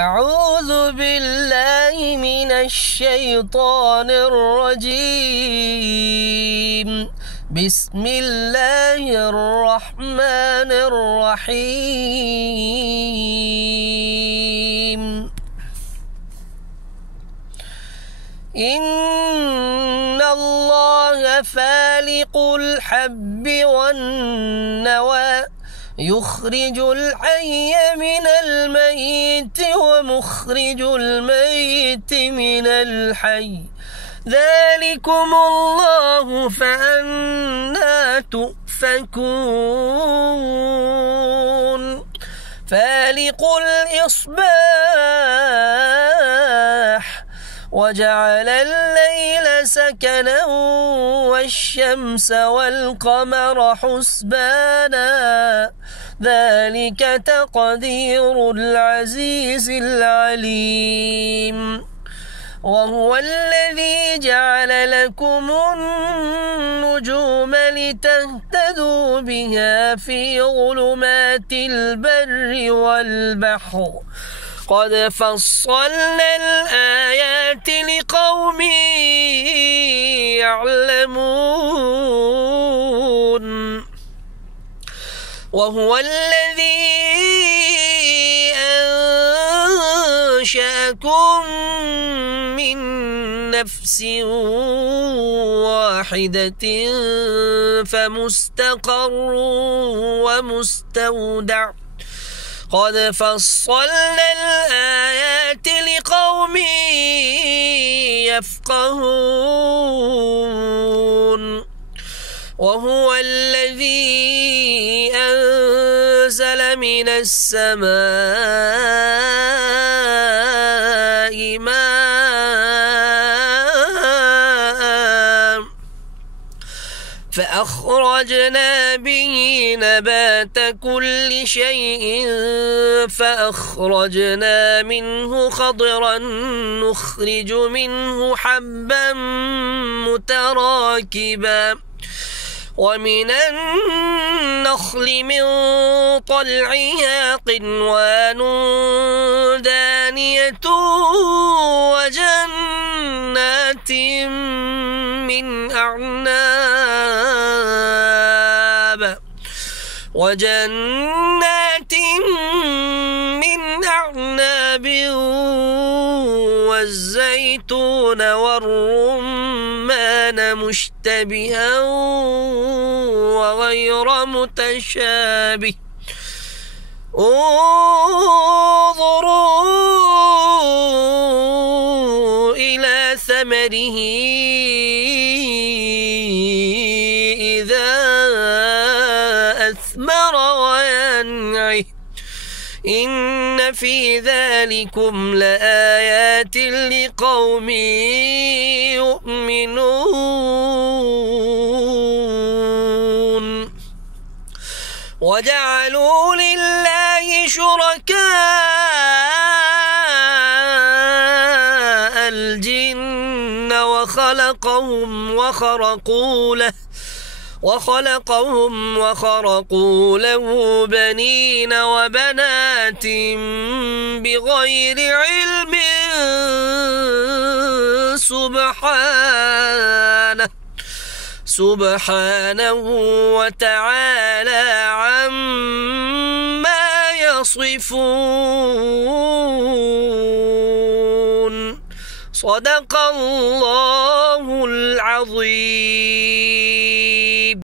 أعوذ بالله من الشيطان الرجيم. بسم الله الرحمن الرحيم. إن الله فالق الحب والنوى يخرج الحي من الميت ومخرج الميت من الحي ذلكم الله فأنى تؤفكون. فالق الإصباح وجعل الليل سكنا والشمس والقمر حسبانا ذلك تقدير العزيز العليم. وهو الذي جعل لكم النجوم لتهتدوا بها في ظلمات البر والبحر قد فصلنا الآيات لقوم يعلمون. وهو الذي أنشأكم من نفس واحدة فمستقر ومستودع قد فصلنا الآيات لقوم يفقهون. وهو الذي أنزل من السماء ماء فأخرجنا به نبات كل شيء فأخرجنا منه خضرا نخرج منه حبا متراكبا ومن النخل من طلعها قنوان دانية وجنات من أعناب والزيتون والرمان مشتبها وغير متشابه انظروا إلى ثمره إذا أثمر وينعه إن في ذلكم لآيات لقوم يؤمنون. وجعلوا لله شركاء الجن وخلقوا له بنين وبنات بغير علم سبحانه وتعالى عما يصفون. صدق الله العظيم.